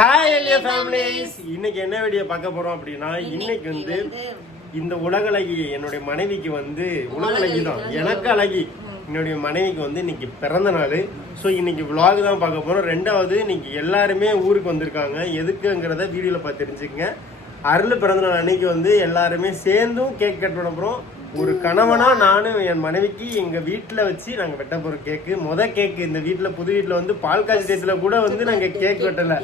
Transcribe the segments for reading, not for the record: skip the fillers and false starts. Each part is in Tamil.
ஹாய் எல்லியா ஃபேமிலிஸ், இன்னைக்கு என்ன வீடியோ பார்க்க போறோம் அப்படின்னா, இன்னைக்கு வந்து இந்த உலகளகி என்னுடைய மனைவிக்கு வந்து உலகளகி தான் எனக்கு அழகி என்னுடைய மனைவிக்கு வந்து இன்னைக்கு பிறந்த நாள். ஸோ இன்னைக்கு விலாக் தான் பார்க்க போறோம். ரெண்டாவது இன்னைக்கு எல்லாருமே ஊருக்கு வந்திருக்காங்க. எதுக்குங்கிறத வீடியோல பார்த்து தெரிஞ்சுக்கங்க. அருள் பிறந்த நாள் அன்னைக்கு வந்து எல்லாருமே சேர்ந்தும் கேக் கட் பண்ண போறோம். ஒரு கணவனா நானும் என் மனைவிக்கு எங்க வீட்டுல வச்சு நாங்க வெட்ட போற கேக்கு கேக்கு இந்த வீட்டுல புது வீட்டுல வந்து பால் காய்ச்சி டேட்ல கூட வந்து நாங்க கேக் வெட்டல.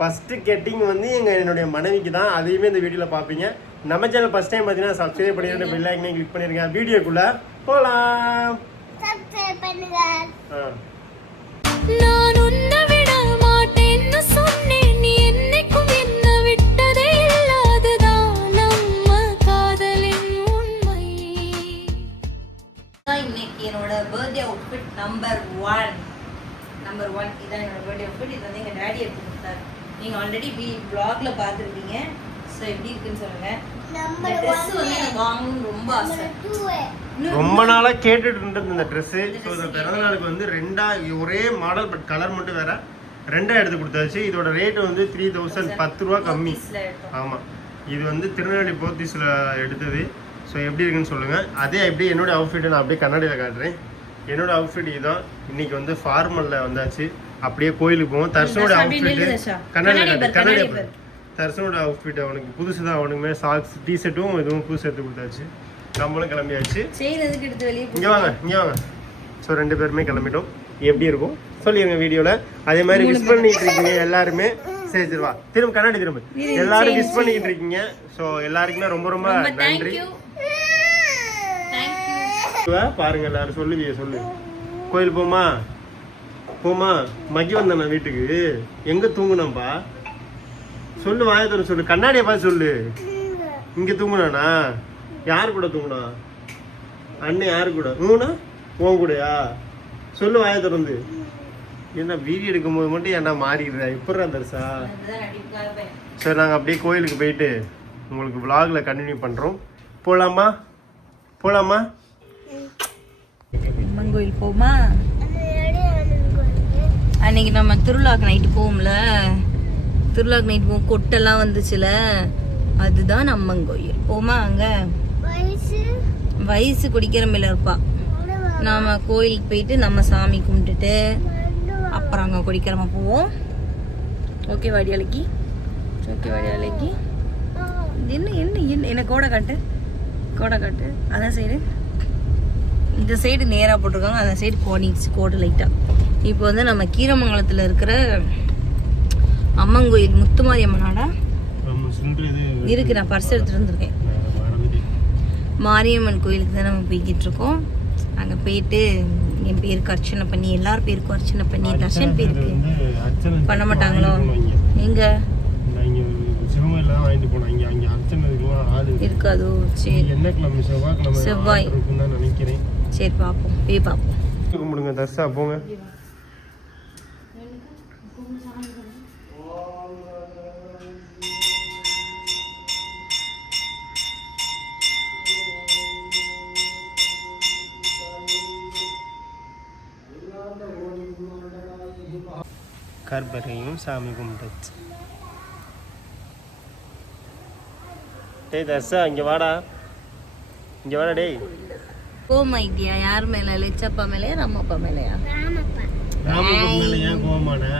ஃபர்ஸ்ட் கட்டிங் வந்து என்னுடைய மனைவிக்கு தான். அதையுமே இந்த வீடியோல பாப்பீங்க. நம்ம சேனல் ஃபர்ஸ்ட் டைம் பாத்தீங்கன்னா சப்ஸ்கிரைப் பண்ணிருங்க, பெல் ஐகானை கிளிக் பண்ணிருங்க. வீடியோக்குள்ள போலாம். சப்ஸ்கிரைப் பண்ணுங்க. நான் உன்னை விட மாட்டேன்னு சொன்னேன், நீ என்னைக்கும் என்ன விட்டதே இல்லாததான் நம்ம காதலின் உண்மை. இன்னைக்கு என்னோட பர்த்டே அவுட்ஃபிட் நம்பர் ஒன் இதான் என்னோட பர்த்டே அவுட்ஃபிட். இது வந்து எங்கள் டேடி எடுத்து கொடுத்தாரு. நீங்கள் ஆல்ரெடி vlogல பார்த்துருப்பீங்க. ஸோ எப்படி இருக்குன்னு சொல்லுங்க. இந்த ட்ரெஸ் வந்து எனக்கு வாங்கணும்னு ரொம்ப ஆசை. ரொம்ப நாளா கேட்டுட்டு இருந்தது இந்த ட்ரெஸ். ஸோ இந்த பிறந்த நாளுக்கு வந்து ரெண்டா ஒரே மாடல் பட் கலர் மட்டும் வேற ரெண்டா எடுத்து கொடுத்தாச்சு. இதோட ரேட் வந்து 3000 10 ரூபா கம்மி. ஆமா, இது வந்து திருநெல்வேலி போத்தீஸ்ல எடுத்தது. ஸோ எப்படி இருக்குன்னு சொல்லுங்க. அதே அப்படியே என்னோட அவுட்ஃபிட்டை நான் அப்படியே கண்ணாடியில் காட்டுறேன். என்னோட அவுட்ஃபிட் இதுதான். இன்னைக்கு வந்து ஃபார்மல்ல வந்தாச்சு. அப்படியே கோயிலுக்கு போவோம். தர்சனோட அவுட்ஃபிட் கண்ணாடி தர்சனோட அவுட்ஃபிட் அவனுக்கு புதுசு தான். அவனுக்குமே சாக்ஸ் டிஷர்ட்டும் இதுவும் புதுசு எடுத்து கொடுத்தாச்சு. நம்மளும் கிளம்பியாச்சு. இங்கே வாங்க. ஸோ ரெண்டு பேருமே கிளம்பிட்டோம். எப்படி இருக்கும் சொல்லிடுங்க வீடியோல. அதே மாதிரி விஷ் பண்ணிட்டு இருக்கீங்க எல்லாருமே. சரி வா, திரும்ப கண்ணாடி திரும்ப. எல்லாரும் விஷ் பண்ணிக்கிட்டு இருக்கீங்க. ஸோ எல்லாருக்குமே ரொம்ப ரொம்ப நன்றி. பாருங்க எல்லாரும் சொல்லு. கோயில் போமா மகி வந்தானா வீட்டுக்கு? எங்க தூங்குனாப்பா சொல்லு, வாயத்தோட சொல்லு, கண்ணாடியை பார்த்து சொல்லு. இங்க தூங்குனானா? யாரு கூட தூங்குனா? அண்ணன் யாரு கூட தூங்குனா? உன் கூடயா? சொல்லு வாயை திறந்து. என்ன வீடியோ எடுக்கும் போது மட்டும் ஏன்டா மாறிடுறா? இப்படா தர்சா? சரி, நாங்கள் அப்படியே கோயிலுக்கு போயிட்டு உங்களுக்கு vlogல கண்டினியூ பண்றோம். போலாமா? அம்மன் கோயில் போமா? அன்னைக்கு நம்ம திருவிழாக்கு நைட்டு போவோம்ல, திருவிழாக்கு நைட்டு போவோம். கொட்டெல்லாம் வந்துச்சுல, அதுதான் அம்மன் கோயில். போமா? அங்க வயசு குடிக்கிற மேல இருப்பா. நாம கோயிலுக்கு போயிட்டு நம்ம சாமி கும்பிட்டுட்டு அப்புறம் அங்கே குடிக்கிறமா போவோம். ஓகே வாடியாலைக்கு என்ன கோடை காட்டு. அதான் சைடு, இந்த சைடு நேராக போட்டிருக்காங்க, அந்த சைடு கோடு லைட்டாக. இப்போ வந்து நம்ம கீரமங்கலத்தில் இருக்கிற அம்மன் கோயில், முத்துமாரி அம்மனாடா இருக்கு. நான் பர்ஸ் எடுத்துட்டு வந்திருக்கேன். மாரியம்மன் கோயிலுக்கு தான் நம்ம போய்கிட்டு இருக்கோம். அங்கே போயிட்டு என் பேருக்கு அர்ச்சனை பண்ணி, எல்லார் பேருக்கும் அர்ச்சனை பண்ணி, தர்ஷன் பேருக்கு பண்ண மாட்டாங்களோ? எங்க இருக்காதோ? சரி, செவ்வாய். சரி பார்ப்போம், போய் பார்ப்போம். கும்பிடுங்க தர்ஷா, போங்க. கர்ப்பரையும் சாமி கும்பிட்டாச்சு. டேய் தர்ஷா, இங்க வாடா டேய். கோமா ஐடியா யார் மேல? லட்சப்பா மேலயா ராமப்பா மேலயா? ராமப்பா மேல. ஏன் கோமானா?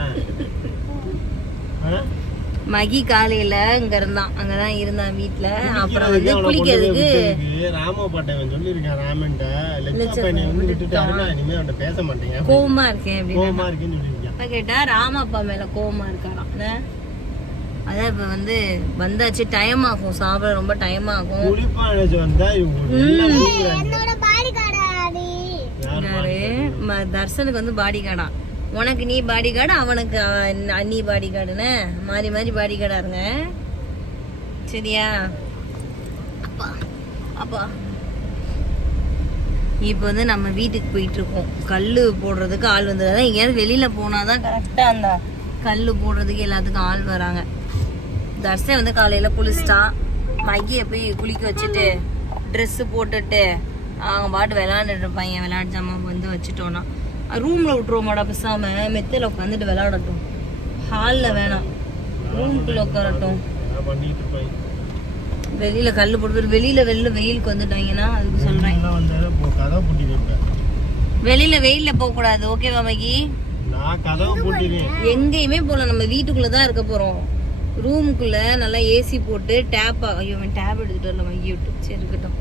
மகி காலையில இங்க இருந்தான், அங்கதான் இருந்தான் வீட்டுல. அப்புறம் வந்து குளிக்கிறதுக்கு ராமப்பாட்டன் சொல்லிருக்கேன். ராமன்ட்ட லட்சப்பா வந்து விட்டுட்டாருன்னா இனிமே அவன்கிட்ட பேச மாட்டேங்க, கோவமா இருக்கேன் கோவமா இருக்கேன்னு சொல்லிருக்கேன். அப்ப கேட்டா ராமப்பா மேல கோவமா இருக்காராம். அதான் இப்ப வந்து வந்தாச்சு. டைம் ஆகும், சாப்பிட ரொம்ப டைம் ஆகும். தர்சனுக்கு வந்து பாடி கார்டா. உனக்கு நீ பாடி கார்டு, அவனுக்கு அண்ணி பாடி கார்டுன்னு மாறி பாடி கார்டா இருங்க. சரியா? அப்பா இப்போ வந்து நம்ம வீட்டுக்கு போயிட்டு இருக்கோம். கல்லு போடுறதுக்கு ஆள் வந்துடுறதா. எங்கேயாவது வெளியில போனாதான் கரெக்டா அந்த கல்லு போடுறதுக்கு எல்லாத்துக்கும் ஆள் வராங்க. தர்சன் வந்து காலையில குளிச்சிட்டா. மகியை போய் குளிக்க வச்சுட்டு ட்ரெஸ்ஸு போட்டுட்டு அவங்க பாட்டு விளையாண்டுட்டு இருப்பாங்க. விளையாட்டு ஜாமான் வந்து வச்சுட்டோன்னா ரூம்ல விட்டுருவோமாடா, பேசாம மெத்தையில உட்காந்துட்டு விளையாடட்டும். ஹாலில் வேணாம். ரூமுக்குள்ள உட்காரட்டும். நான் பண்ணிட்டு இருப்பேன். வெளியில கல்லு போட்டு வெளியில வெயிலுக்கு வந்துட்டாங்கன்னா அதுக்கு சொல்றேன். எல்லாம் வந்தாலும் கதவை பூட்டிடுவேன். வெளியில வெயில்ல போக கூடாது. ஓகேவா மகி? நான் கதவை பூட்டிடுவேன். எங்கேயுமே போல, நம்ம வீட்டுக்குள்ளதான் இருக்க போறோம். ரூமுக்குள்ள நல்லா ஏசி போட்டு டேப், ஐயோ டேப் எடுத்துட்டு வரல மகி விட்டு. சரி இருக்கட்டும்.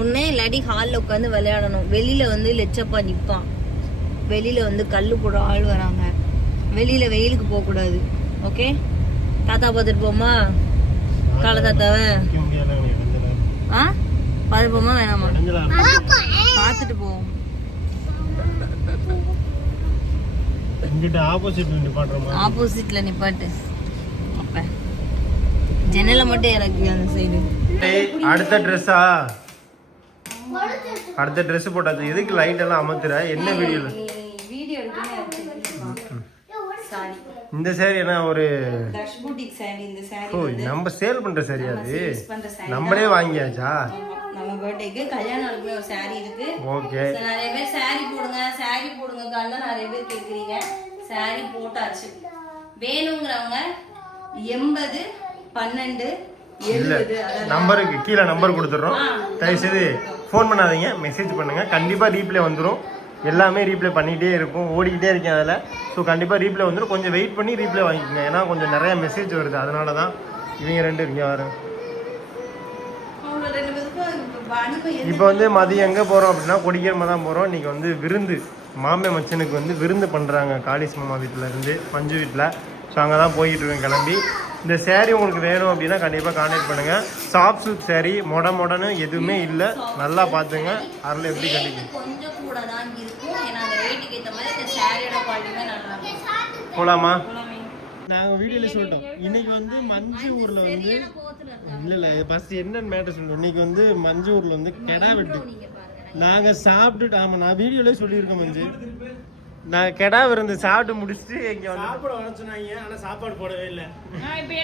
ஒண்ணு இல்லாட்டி ஹாலில் உட்காந்து விளையாடணும். வெளியில வந்து லெச்சப்பா நிப்பான். வெளியில வந்து கல்லு போட ஆள் வராங்க. வெளியில வெயிலுக்கு போக கூடாது. ஓகே, தாத்தா பார்த்துட்டு போமா? கால தாத்தாவை பார்த்து போமா வேணாமா? பார்த்துட்டு போவோம். ஆப்போசிட்ல நிப்பாட்டு. அப்ப ஜன்னல மட்டும் எனக்கு அந்த சைடு. அடுத்த ட்ரெஸ்ஸா? அடுத்த ட்ரெஸ் போட்டாச்சு. எதுக்கு லைட் எல்லாம் அமர்த்துற? என்ன வீடியோல? வீடியோ இந்த சாரி என்ன ஒரு இந்த சாரி ஓ நம்ம சேல் பண்ற சாரி அது? நம்மளே வாங்கியாச்சா? நம்ம பர்த்டேக்கு கல்யாண நாளுக்குமே ஒரு சாரி இருக்கு. ஓகே. நிறைய பேர் சாரி போடுங்க சாரி போடுங்க காலைல நிறைய பேர் கேக்குறீங்க. சாரி போட்டாச்சு. வேணுங்கிறவங்க 80 12 70 நம்பருக்கு கீழே நம்பர் கொடுத்துறோம். தயவுசெய்து ஃபோன் பண்ணாதீங்க, மெசேஜ் பண்ணுங்க. கண்டிப்பா ரீப்ளே வந்துடும். எல்லாமே ரீப்ளே பண்ணிகிட்டே இருக்கும், ஓடிக்கிட்டே இருக்கேன் அதில். ஸோ கண்டிப்பாக ரீப்ளே வந்துடும். கொஞ்சம் வெயிட் பண்ணி ரீப்ளே வாங்கிக்கோங்க. ஏன்னா கொஞ்சம் நிறைய மெசேஜ் வருது. அதனால தான் இவங்க ரெண்டு இருக்கீங்க வர. இப்போ வந்து மதியம் எங்கே போகிறோம் அப்படின்னா கொடிக்கரமை தான் போகிறோம். இன்றைக்கி வந்து விருந்து, மாமே மச்சனுக்கு வந்து விருந்து பண்ணுறாங்க காளிஸ் மாமா வீட்டில் இருந்து, மஞ்சு வீட்டில். ஸோ அங்கே தான் போய்கிட்டு இருக்கேன் கிளம்பி. இந்த சேரீ உங்களுக்கு வேணும் அப்படின்னா கண்டிப்பாக கான்டாக்ட் பண்ணுங்கள். சாஃப்ட் சூட் சேரீ மொடன்னு எதுவுமே இல்லை. நல்லா பார்த்துங்க. அதில் எப்படி கட்டிக்கும் போலாமா? நாங்கள் வீடியோவில் சொல்லிட்டோம். இன்னைக்கு வந்து மஞ்சு ஊரில் வந்து இல்லை ஃபஸ்ட் என்னன்னு மேட்டர் சொல்லிட்டோம். இன்னைக்கு வந்து மஞ்சு ஊரில் வந்து கெடா வெட்டு நாங்கள் சாப்பிட்டுட்டு. ஆமாம், நான் வீடியோலேயே சொல்லியிருக்கேன். மஞ்சு நான் கெடா விருந்து சாப்பிட்டு முடிச்சுட்டு இங்கே வந்து சாப்பிட வர சொன்னாங்க. ஆனால் சாப்பாடு போடவே இல்லை.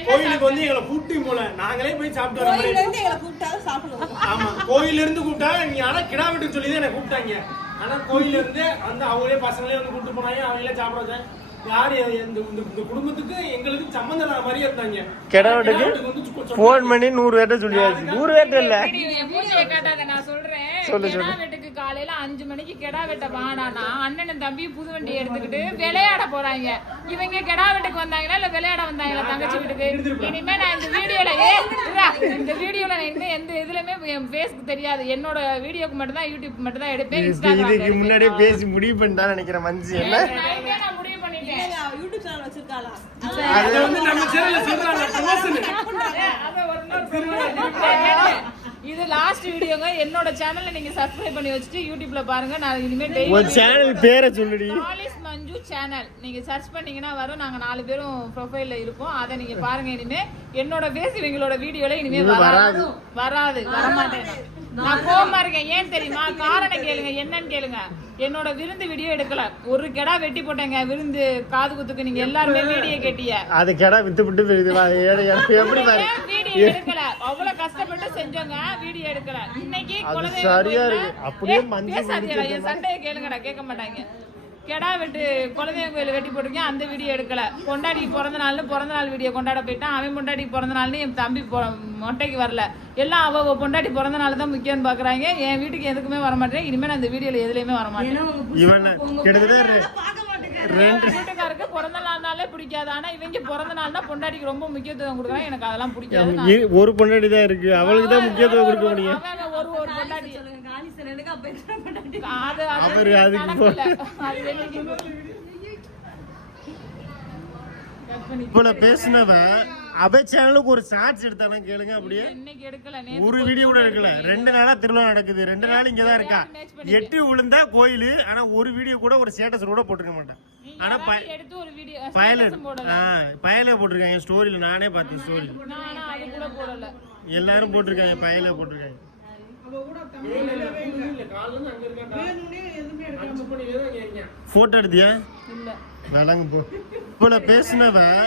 கோயிலுக்கு வந்து எங்களை கூட்டி போல, நாங்களே போய் சாப்பிட்டு வரோம். ஆமாம், கோயிலிருந்து கூப்பிட்டா நீங்கள் ஆனால் கிடா வெட்டுன்னு சொல்லி தான் என்னை கூப்பிட்டாங்க. ஆனால் கோயிலிருந்து வந்து அவங்களே பசங்களே வந்து கூப்பிட்டு போனாங்க. அவங்களே சாப்பிட வச்சேன். யாரு இந்த குடும்பத்துக்கு எங்களுக்கு சம்பந்தம் இல்லாத மாதிரியே இருந்தாங்க. கெடாவட்டுக்கு போன் பண்ணி 100 பேர்ட்ட சொல்லியாச்சு. 100 பேர்ட்ட இல்ல, நான் சொல்றேன். கெடாவெட்டுக்கு காலையில 5 மணிக்கு கெடா வெட்ட வாடானா அண்ணனும் தம்பி புது வண்டி எடுத்துக்கிட்டு விளையாட போறாங்க. இவங்க கெடாவெட்டுக்கு வந்தாங்களா இல்ல விளையாட வந்தாங்களா தங்கச்சி வீட்டுக்கு? இனிமே நான் இந்த வீடியோல நான் இனிமே எந்த இதுலயுமே என் ஃபேஸ்க்கு தெரியாது. என்னோட வீடியோக்கு மட்டும் தான், யூடியூப் மட்டும் தான் எடுப்பேன். இதுக்கு முன்னாடியே பேசி முடிவு பண்ணிட்டா நினைக்கிறேன் மஞ்சு. என்ன நான் முடிவு பண்ணிட்டேன். யூடியூப் சேனல் வச்சிருக்காளா? அது வந்து நம்ம சேனல்ல சொல்றாங்க ப்ரமோஷன். இது லாஸ்ட் வீடியோங்க. என்னோட சேனலை நீங்க சப்ஸ்கிரைப் பண்ணி வச்சிட்டு யூடியூப்ல பாருங்க. நான் இனிமே ஒரு சேனல் பேரை சொல்லுடி. காளிஸ் மஞ்சு சேனல் நீங்க சர்ச் பண்ணீங்கன்னா வரும். நாங்க 4 பேரும் ப்ரொஃபைல்ல இருப்போம். அதை நீங்க பாருங்க. இனிமே என்னோட ஃபேஸ் இவங்களோட வீடியோல இனிமே வராது வர மாட்டேன். நான் கோவமா இருக்கேன். ஏன் தெரியுமா? காரணம் கேளுங்க, என்னன்னு கேளுங்க. என்னோட விருந்து வீடியோ எடுக்கல. ஒரு கெடா வெட்டி போட்டேங்க விருந்து காது குத்துக்கு. நீங்க எல்லாருமே வீடியோ கேட்டீங்க. அது கெடா வித்து விட்டு எப்படி வீடியோ எடுக்கல. அவ்வளவு கஷ்டப்பட்டு செஞ்சோங்க, வீடியோ எடுக்கல. இன்னைக்கு சரியா இருக்கு. அப்படியே பேசாதீங்க. என் சண்டையை கேளுங்கடா, கேட்க மாட்டாங்க. கெடா வெட்டு குலதெய்வம் கோயில் வெட்டி போட்டிருக்கேன், அந்த வீடியோ எடுக்கல. பொண்டாடி பிறந்த நாள் வீடியோ கொண்டாட போயிட்டான். அவன் பொண்டாடி பிறந்த நாள்னு என் தம்பி மொட்டைக்கு வரல. எல்லாம் அவ பொண்டாட்டி பிறந்த நாள் தான் முக்கியம்னு பாக்குறாங்க. என் வீட்டுக்கு எதுக்குமே வர மாட்டேன். இனிமே நான் இந்த வீடியோல எதுலயுமே வர மாட்டேன். வீட்டுக்காருக்கு பிறந்த நாள்னாலே பிடிக்காது. ஆனா இவங்க பிறந்த நாள்னா பொண்டாட்டிக்கு ரொம்ப முக்கியத்துவம் கொடுக்குறாங்க. எனக்கு அதெல்லாம் பிடிக்காது. ஒரு பொண்டாட்டி தான் இருக்கு, அவளுக்கு தான் முக்கியத்துவம் கொடுக்க முடியும். ஒரு பொண்டாட்டி இப்ப நான் பேசினவன் அபே சேனலுக்கு ஒரு ஷார்ட்ஸ் எடுத்தானே கேளுங்க. அப்படியே ஒரு வீடியோ கூட எடுக்கல. 2 நாளா திருவிழா நடக்குது, 2 நாள் இங்கதான் இருக்கா. 8 விழுந்தா கோயிலு. ஆனா ஒரு வீடியோ கூட ஒரு ஸ்டேட்டஸ் கூட போட்டுக்க மாட்டேன். ஆனா பயல போட்டிருக்காங்க ஸ்டோரியில. நானே பார்த்தேன் ஸ்டோரி, எல்லாரும் போட்டிருக்காங்க. பயல போட்டிருக்காங்க. போட்டோ எடுத்தியா? விளங்கு போ. இப்ப பேசினவன்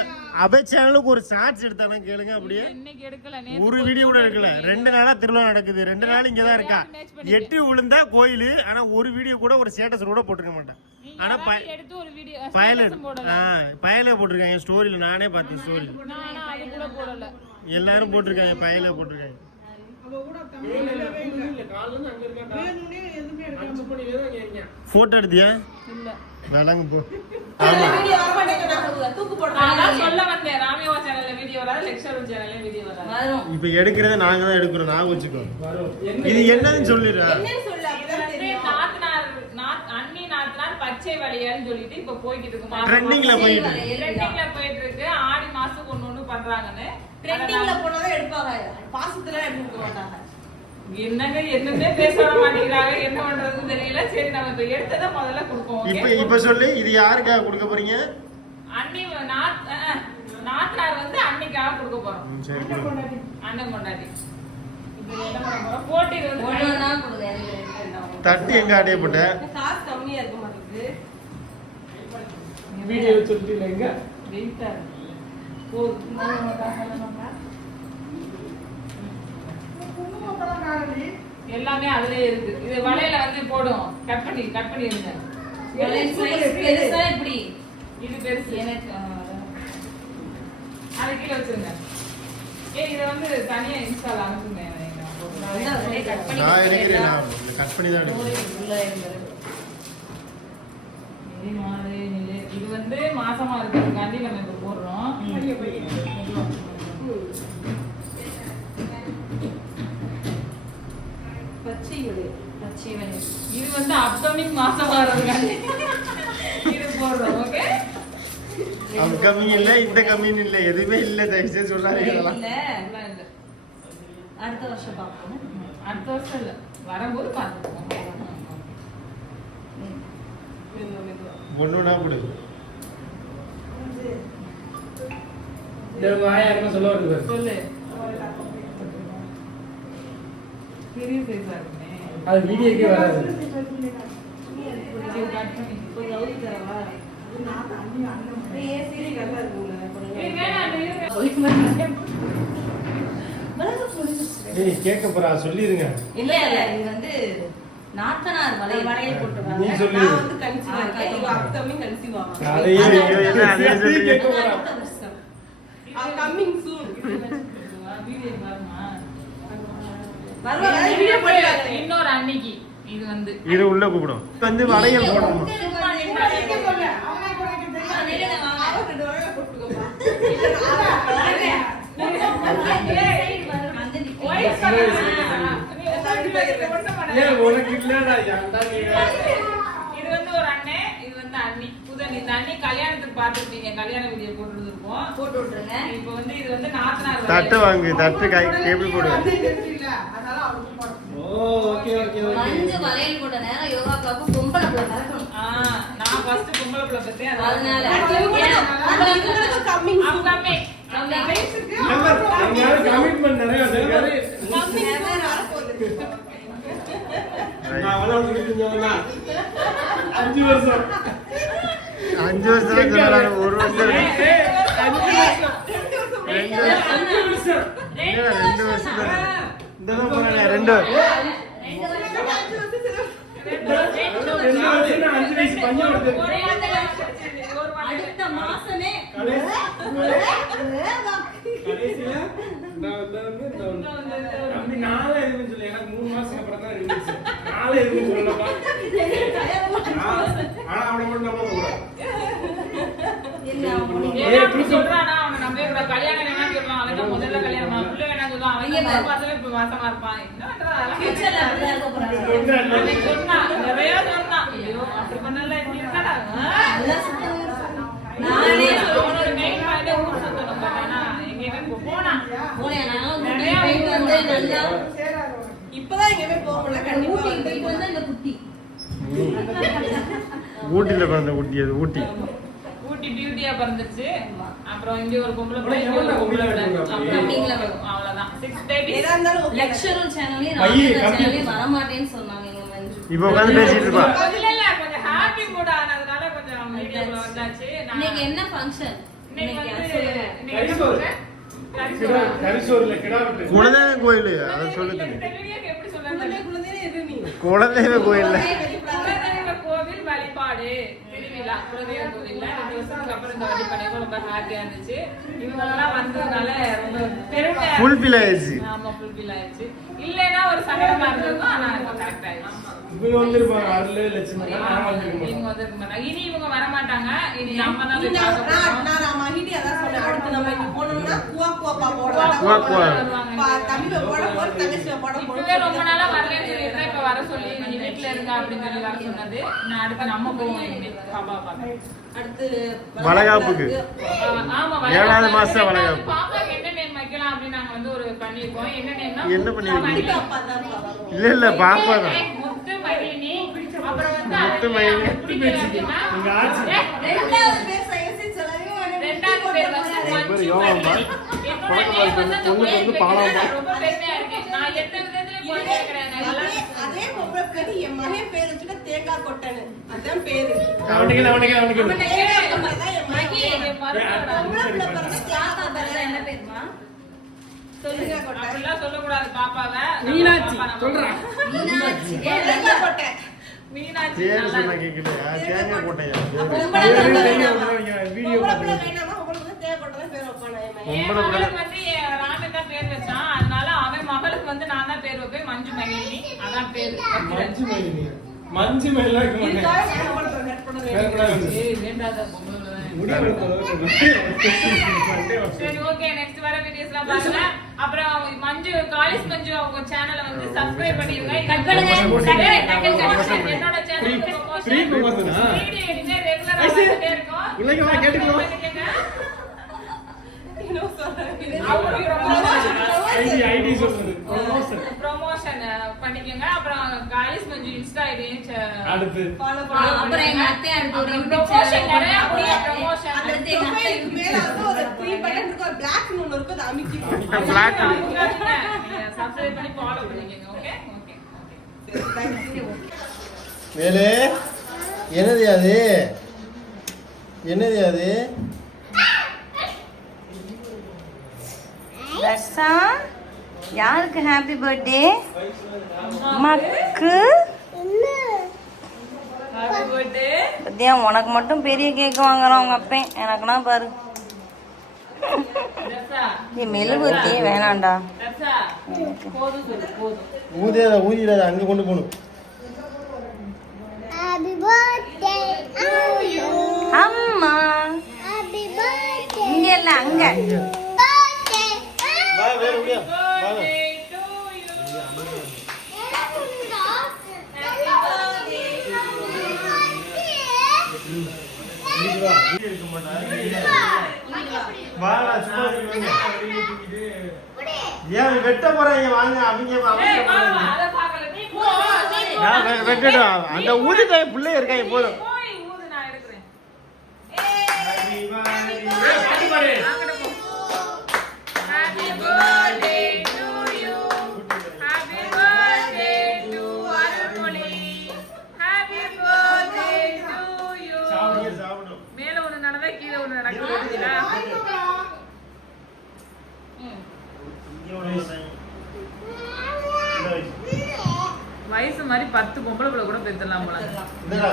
அபே சேனலுக்கு ஒரு ஷார்ட்ஸ் எடுத்தானே கேளுங்க. அப்படியே ஒரு வீடியோ கூட எடுக்கல. 2 நாளா திருவிழா நடக்குது, 2 நாள் இங்கதான் இருக்கா. 8 விழுந்தா கோயிலு. ஆனா ஒரு வீடியோ கூட ஒரு ஸ்டேட்டஸ் கூட போட்டுக்க மாட்டேன். ஆனா எடுத்து ஒரு வீடியோ பயல போடல. பயல போட்டிருக்காங்க ஸ்டோரியில, நானே பார்த்தேன் ஸ்டோரி. நான் அது கூட போடல. எல்லாரும் போட்டிருக்காங்க, பயல போட்டிருக்காங்க. போட்டோ எடுத்தியா? இல்ல. விளங்கு போ. நான் சொல்ல வந்தேன், ராமியோ சேனல்ல வீடியோ வராது, லெக்சர் சேனல்ல வீடியோ வராது. இப்ப எடுக்கிறத நாங்க தான் எடுக்கிறோம், நான் வச்சுக்கோ. இது என்னன்னு சொல்லிடுறா. அண்ணி நாத்தனார் பச்சை வளையல்னு சொல்லிட்டு இப்ப போய்கிட்டு இருக்கு. ட்ரெண்டிங்ல போயிட்டு இருக்கு. ஆடி மாசம் ஒண்ணு பண்றாங்கன்னு. ட்ரெண்டிங்ல போனதை எடுப்பாங்க, பாசத்துல எடுக்க மாட்டாங்க. என்னங்க என்னன்னே பேச வர மாட்டேங்கிறாங்க, என்ன பண்றதுன்னு தெரியல. சரி நம்ம இப்ப எடுத்ததை முதல்ல கொடுப்போம். இப்ப சொல்லு, இது யாருக்காக கொடுக்க போறீங்க? அண்ணி நாத்தனார் வந்து அன்னிக்காக கொடுக்க போறோம். சரி, அண்ணன் கொண்டாடி. இப்ப என்ன பண்ண போறோம்? போட்டி வந்து தட்டு எங்க அடைய போட்ட? காசு கம்மியா இருக்க மாட்டேங்குது. வீடியோ சொல்லிட்டீங்க. வெயிட்டா எல்லாமே அதுலயே இருக்கு. இது வளையல வந்து போடும். கட் பண்ணி இருங்க. பெருசா இப்படி இது பெருசு. எனக்கு அது கீழே வச்சிருங்க. இத வந்து தனியா இன்ஸ்டால் அனுப்புங்க. நான் எடுக்கிறேன், நான் கட் பண்ணி தான் எடுக்கிறேன். இது வந்து மாசமா இருக்கிறதுக்காண்டி நம்ம இப்ப போடுறோம். இது வந்து அப்கமிங் மாசமா இருக்கிறதுக்காண்டி இது போடுறோம். ஓகே, அது கம்மி இல்ல, இந்த கம்மின்னு இல்ல, எதுவுமே இல்ல. தயவுசெய்து சொல்லாதீங்க. அடுத்த வருஷம் பார்ப்போம். அடுத்த வருஷம் இல்ல, வரும்போது பார்த்துப்போம். ஒண்ணுனா கொடு. யாருமே சொல்ல வருது. சொல்லு. பெரிய சைஸா இருக்குமே. அது வீடியோக்கே வராது. சரி, கட் பண்ணி ஒரு ரவுண்ட் தரவா? சீரி நல்லா இருக்குங்க. ஏய் கேட்க போறா, சொல்லிருங்க. இல்ல இது வந்து நாத்தனார் வளையல் போட்டுருவாங்க. நீ சொல்லு. நான் வந்து கன்சீவ் ஆகேன். இது அப்கமிங் கன்சீவ் ஆகும். அதையே அதே சொல்றீங்க. கேட்க போறா. Coming soon. வீடியோ பாருமா. வருவாங்க, வீடியோ போடுறாங்க. இன்னொரு அன்னைக்கு இது வந்து இது உள்ள கூப்பிடும். வந்து வளையல் போடணும். ஏன் உனக்கு இல்லடா, ஏன்டா நீ? இது வந்து ஒரு அண்ணே, இது வந்து அண்ணி. இந்த அண்ணி கல்யாணத்துக்கு பாத்துருப்பீங்க, கல்யாண வீடியோ போட்டுருப்போம். போட்டு விட்டுருங்க. இப்போ வந்து இது வந்து நாத்தனார் தட்டு வாங்கு, தட்டு எப்படி போடுவேன்? ஓ ஓகே ஓகே ஓகே. மஞ்சு வளையல் போட்ட நேரம் யோகா கிளாஸ் பொம்பளை பிள்ளை நடக்கணும். நான் ஃபர்ஸ்ட் பொம்பளை பிள்ளை பத்தி அதனால கமிட்மென்ட் நிறைய வச்சிருக்காரு. நான் அவ்வளவு சொல்லிட்டீங்களா? 5 வருஷம். 5 வருஷம் சொல்றாங்க, 1 வருஷம். 5 வருஷம். 2 வருஷம் தான். இந்த தான் போறானே 2. 2 வருஷம் 5 வயசு பையன் வருது. அடுத்த மாசமே கடைசில நான் அப்படி நாளே எதுவும் சொல்லு. எனக்கு 3 மாசம் அப்புறம் தான் இருந்துச்சு. நாளே எதுவும் சொல்லப்பா. ஆனா அவனை மட்டும் நம்ப கூடாது. சொல்றானா அவனை நம்பவே கூடாது. கல்யாணம் வேணாம் சொல்றான், அவன் முதல்ல கல்யாணம் புள்ள வேணாம் சொல்றான். அவன் பார்த்தாலே இப்ப மாசமா இருப்பான். ஃபியூச்சர்ல அப்படிதான் இருக்க போறாங்க. அவன் சொன்னான், நிறைய சொன்னான். ஐயோ அப்படி பண்ணல, இப்படி இருக்காடா. நானே அவனோட மெயின் பாயிண்ட் ஊர் சுத்தணும். ஆனா எங்கேயுமே போனான். போயிட்டு வந்து நல்லா இப்பதான் எங்கேயுமே போக முடியல. கண்டிப்பா போயிட்டு வந்து இந்த குட்டி ஊட்டியில பிறந்த குட்டி, அது ஊட்டி. ஊட்டி பியூட்டியா பிறந்துச்சு. அப்புறம் இங்க ஒரு பொம்பளை பிள்ளை, இங்க ஒரு பொம்பளை பிள்ளை. அப்கமிங்ல வரும். அவ்வளவுதான். 6 பேபிஸ். லெக்சரர் சேனல்ல ராமேந்திர சேனல்ல வர மாட்டேன்னு சொன்னாங்க எங்க மஞ்சு. இப்போ உட்கார்ந்து பேசிட்டு இருப்பா. இல்ல கொஞ்சம் ஹாப்பி மூட் ஆனதுனால கொஞ்சம் வீடியோல வந்தாச்சு. இன்னைக்கு என்ன ஃபங்க்ஷன்? இன்னைக்கு கரிசோறு. கரிசோறுல கிடா வெட்டு. குலதெய்வ கோயில், அதை சொல்லுது. எப்படி சொல்றது? குலதெய்வ கோயில்ல குலதெய்வ கோவில் வழிபாடு விழா குலதெய்வ கோவில்ல 2 வருஷத்துக்கு அப்புறம் இந்த வாட்டி பண்ணிருக்கோம். ரொம்ப ஹாப்பியா இருந்துச்சு. இவங்க எல்லாம் வந்ததுனால ரொம்ப பெருமையா ஃபுல்ஃபில் ஆயிடுச்சு. ஆமா ஃபுல்ஃபில் ஆயிடுச்சு. இல்லைன்னா ஒரு சங்கடமா இருந்திருக்கும். ஆனா இப்போ கரெக்ட் ஆயிடுச்சு. இவங்க வந்திருப்பாங்க அருள் லட்சுமி நான் வந்திருக்கேன். இவங்க வந்திருக்க மாட்டாங்க. இனி இவங்க வர மாட்டாங்க. இனி நம்ம தான் போய் பார்க்க போறோம். நான் மகிடி அதான் சொன்னேன். அடுத்து நம்ம இங்க போனோம்னா குவா குவா போடலாம். வருவாங்க. தம்பில போட போற தங்கச்சில போட போற. இப்பவே ரொம்ப நாளா வரலன்னு சொல்லிட்டு இப்ப வர சொல்லி நீங்க வீட்ல இருங்க அப்படின்னு சொல்லி வர சொன்னது. நான் அடுத்து நம்ம போவோம் இனிமே பாப்பா பாக்க. அடுத்து வளகாப்புக்கு ஆமா 7வது மாசம் வளகாப்பு. பாப்பாக்கு என்ன நேம் வைக்கலாம் அப்படின்னு நாங்க வந்து ஒரு பண்ணிருக்கோம். என்ன நேம்னா என்ன பண்ணிருக்கீங்க? அப்பா தான் பாப்பா. இல்ல பாப்பா தான். முத்து மகிழினி. அப்புறம் வந்து முத்து மகிழினி. நீங்க ஆச்சு ரெண்டாவது பேர் சயசி செலவு. ரெண்டாவது பேர் வந்து மஞ்சு மகிழினி. என்னோட நேம் வந்து அந்த கோயில் ரொம்ப பெருமையா இருக்கு. நான் எந்த விதத்திலயும் போய் கேக்குறேன். அதே பொம்பளை பேரு என் மகன் பேர் வச்சுட்டு தேங்காய் கொட்டனு. அதான் பேரு. அவனுக்கு அவன் தேங்காய் தான் என் மகி மகன். பொம்பளை பிள்ளை பிறந்த தியாகா பேரு என்ன பேருமா? தேங்காய் கொட்டை. அப்படிலாம் சொல்லக்கூடாது பாப்பாவை. மீனாட்சி சொல்றேன். தேங்காய் கொட்டை. மீனாட்சி பேர் நல்லா சொன்னா இருக்கு. கேக்கலையா? தேங்காய் கோட்டையா? பொம்பளை பிள்ளை வேணாமா? வீடியோ பொம்பளை பிள்ளை வேணாமா? உங்களுக்கு வந்து தேங்காய் கொட்டை தான் பேர் வைப்பானா என் மகன். என் மகளுக்கு வந்து ராமன் தான் பேர் வச்சான். அதனால அவன் மகளுக்கு வந்து நான் தான் பேர் வைப்பேன். மஞ்சு மகிழினி அதான் பேர். மஞ்சு மயிலி மஞ்சு மயிலா இருக்க மாட்டேன். இதுக்காக நான் உங்களை கட் பண்ணுறேன். ஏய் வேண்டாத பொம்பளை தான். சரி ஓகே நெக்ஸ்ட் வர வீடியோஸ்லாம் பாருங்க. அப்புறம் மஞ்சு காலேஜ் மஞ்சு அவங்க சேனலை வந்து சப்ஸ்கிரைப் பண்ணிருங்க. கட் பண்ணுங்க. என்னோட சேனல் ஃப்ரீ ப்ரமோஷனா? வீடியோ எடிட்டர் ரெகுலரா வந்துட்டே இருக்கும். உள்ளங்க வா கேட்டுக்கோ. இன்னும் சொல்றேன். அவங்களுக்கு ரொம்ப ஐடி சொல்றது ப்ரமோஷன். ப்ரமோஷன் பண்ணிக்கங்க. அப்புறம் காலேஜ் மஞ்சு இன்ஸ்டா ஐடியும் அடுத்து அப்புறம் எங்க அத்தை அடுத்து ஒரு யூடியூப் ப்ரமோஷன் சேனல் நிறைய அப்படியே ப்ரமோஷன் அந்த ப்ரொஃபைலுக்கு மேல வந்து ஒரு 3 பட்டன் இருக்கு. ஒரு black ன்னு ஒன்னு இருக்கு. அதை அமுக்கிடுங்க. பிளாக் சப்ஸ்கிரைப் பண்ணி ஃபாலோ பண்ணிக்கங்க. ஓகே ஓகே வேலு என்னது அது? என்னது அது? தர்ஷா யாருக்கு ஹாப்பி பர்த்டே? அம்மாக்கு. Happy birthday. பத்தியா உனக்கு மட்டும் பெரிய கேக் வாங்குறான் உங்க அப்பன். எனக்குனா பாரு தர்ஷா நீ மெழுகுவர்த்தி வேணாண்டா. தர்ஷா போதும் சொல்லு போதும். ஊதிடாத அங்க கொண்டு போகணும். அம்மா இங்க இல்ல அங்க. வா வேற முடியா வா Birthday to you. வா சும்மா இருங்க. ஏன் வெட்ட போறாங்க? வாங்க அவங்க ஏய் பாப்பா அத பார்க்கல. நீ போ. நான் வெட்டிடும். அந்த ஊதிட்ட பிள்ளை இருக்காங்க போதும். போய் ஊது நான் எடுக்கிறேன். Happy birthday to you. Happy birthday to Arulmozhi. Happy birthday to you. சாப்பிடும். மேல ஒண்ணு நடந்தா கீழே ஒண்ணு நடக்குது. வயசு மாதிரி 10 பொம்பளை பிள்ளை கூட பெத்தலாம் போல. இந்தடா.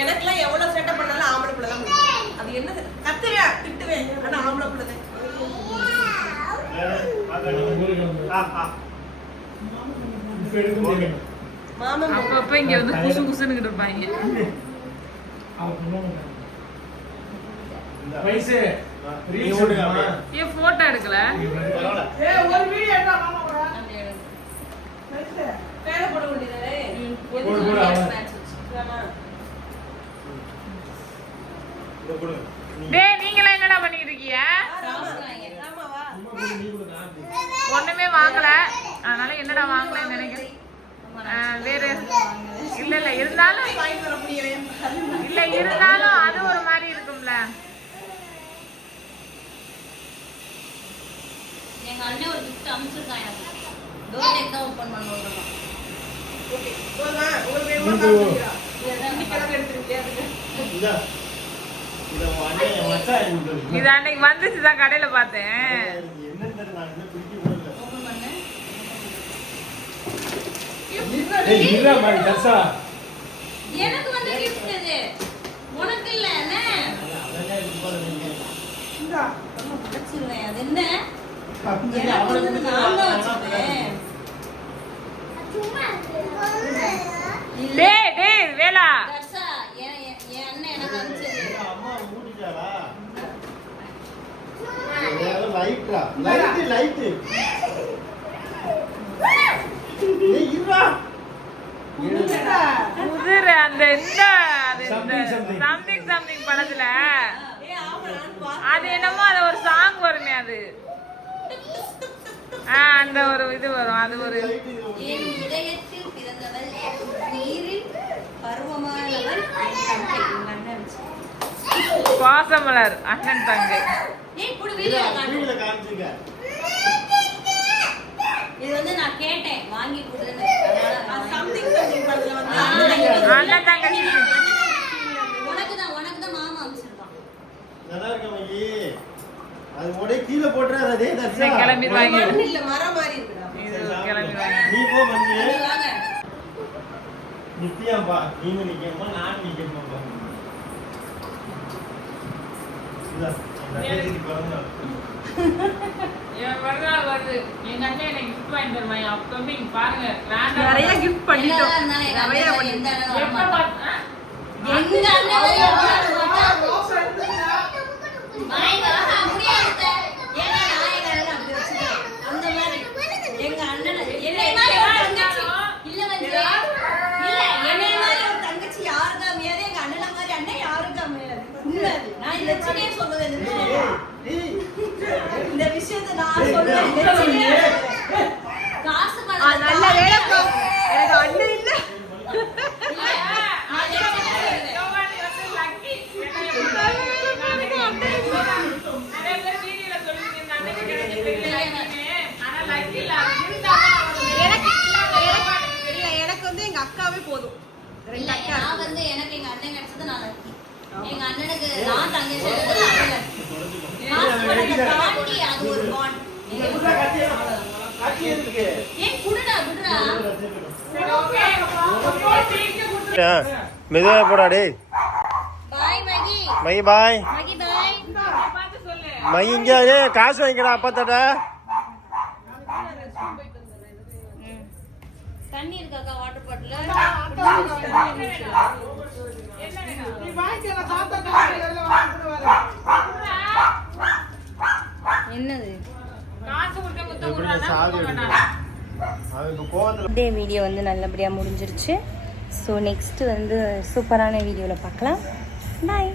எனக்கெல்லாம் எவ்வளவு சேட்டை பண்ணாலும் ஆம்பளை பிள்ளை தான் பிடிக்கும். அது என்ன கத்துவேன் திட்டுவேன். ஆனா ஆம்பளை பிள்ளை தான். மாமன் அப்பப்ப இங்க வந்து குசு குசுன்னு இருப்பாங்க. வயசு ரீல்ஸ் ஓடுங்க. ஏன் போட்டோ எடுக்கல? ஒரு வீடியோ எடுத்தா மாமா கூட வேலை போட வேண்டியதானே. போடு டேய் நீங்களா என்னடா பண்ணிட்டு இருக்கீங்க? ஆமாவா? ஒண்ணுமே வாங்கல. அதனால என்னடா வாங்கலன்னு நினைக்கிறேன். வேற இல்ல இருந்தாலும் இல்ல இருந்தாலும் அது ஒரு மாதிரி இருக்கும்ல. எங்க அண்ணன் ஒரு gift அனுப்பிச்சிருக்கான் எனக்கு. டோர் டேக் தான் ஓபன் பண்ணுவோம். ஓகே போலாம். உங்களுக்கு எவ்வளவு காசு கொடுக்குறா? இன்னைக்கு கிளம்பி எடுத்துருக்கியா? இந்தா. இத வாங்க மச்சான் இந்த. இது அன்னைக்கு வந்துச்சு தான் கடையில பார்த்தேன். என்னன்னு தெரியல. நான் என்ன பிடிக்க போறல. ஓபன் பண்ணு. ஏய் இருடா மாதிரி தர்ஷா எனக்கு வந்து gift இது. உனக்கு இல்ல என்ன? வச்சிருவேன். அது என்ன? எனக்கு வந்து நான் தான் வச்சிருவேன். இல்ல. டேய் வேலா தர்ஷா, என் அண்ணன் எனக்கு அனுப்பிச்சது. அம்மா மூடிட்டாளா? லைட்டா லைட் ஏய் இருடா. முதிர அந்த இந்த சம்திங் படத்துல அது என்னமோ அது ஒரு சாங் வருமே அது அந்த ஒரு இது வரும் அது ஒரு என் இதயத்தில் பிறந்தவள், உயிரில் பருவமானவள், என் தங்கை. எங்க அண்ணன் அனுப்பிச்சது. பாசமலர் அண்ணன் தங்கை. ஏய் குடு வீடியோ காட்டு. டிவில காமிச்சிருக்க. இது வந்து நான் கேட்டேன் வாங்கி கொடுன்னு. சம்திங் படத்துல வந்து அண்ணன் தங்கச்சி உனக்கு தான் மாமா அனுப்பிச்சிருக்கான். நல்லா இருக்க மகி. அது உடனே கீழே போட்டுறாத டேய் தர்ஷா. கிளம்பிடுவாங்க மண் இல்ல மரம் மாதிரி இருக்குடா. இது கிளம்பிடுவாங்க. நீ போ மஞ்சு. வாங்க. நித்யாம்பா நீங்க நிக்கமா நான் நிக்கமா பா. இதா இந்த பாருங்க. என் பிறந்தநாள் வருது. எங்க அண்ணன் எனக்கு gift வாங்கி தருவாங்க. upcoming பாருங்க. random நிறைய கிஃப்ட் பண்ணிட்டோம். என்னதான் இருந்தாலும் எங்க நிறைய அண்ணன் எந்த அண்ணனும் வர எப்ப மாட்டான். பார்த்தா எங்க அண்ணன் வர மாட்டான். வாங்க, முடியாது அத்தை. ஏன்னா நான் எங்க அண்ணனை அப்படி வச்சுக்கிறேன். அந்த மாதிரி எங்க அண்ணனை என்னை மாதிரி ஒரு தங்கச்சி இல்ல வந்து இல்ல என்னை மாதிரி ஒரு தங்கச்சி யாருக்கும் அமையாது. எங்க அண்ணனை மாதிரி அண்ணன் யாருக்கும் அமையாது. உண்மை அது. நான் லட்சுமியே சொல்லுவேன் இந்த விஷயம். இந்த விஷயத்தை நான் சொல்றேன். லட்சுமியே சொல்றேன். காசு பணம் நல்ல வேலை bro. எனக்கு அண்ணன் இல்ல. நான் லட்சுமியே சொல்லுவேன். யோகாடி வந்து lucky. நிறைய பேர் வீடியோல சொல்லுவீங்க இந்த அண்ணனுக்கு கிடைச்ச பெரிய lucky. ஆனா lucky இல்ல. எனக்கு வந்து எங்க அக்காவே போதும். இல்ல, நான் வந்து எனக்கு எங்க அண்ணன் கிடைச்சது நான் lucky. எங்க அண்ணனுக்கு நான் தங்கச்சி கிடைச்சது நான் lucky. காசு பணத்தை தாண்டி அது ஒரு bond. காட்சி இருக்கு. ஏன் குடுடா விடுடா. சரி ஓகே. சீக்கிரம் கொடுத்து மெதுவா போடா டேய். பாய் மகி. மகி பாய். மகி பாய். பார்த்து சொல்லு. மகி இங்க டேய் காசு வாங்கிடா அப்பா தட்ட. தண்ணி இருக்காக்கா வாட்டர் பாட்டில். என்ன வேணும்? என்னது காசு கொடுத்து முத்தம் எப்படி கொடுறானா? சாவி கொடுக்க எடுக்கணும்? வேண்டாம். அது இப்ப கோவத்துல இதே வீடியோ வந்து நல்லபடியாக முடிஞ்சிருச்சு. ஸோ நெக்ஸ்ட்டு வந்து சூப்பரான வீடியோவில் பார்க்கலாம். பாய்.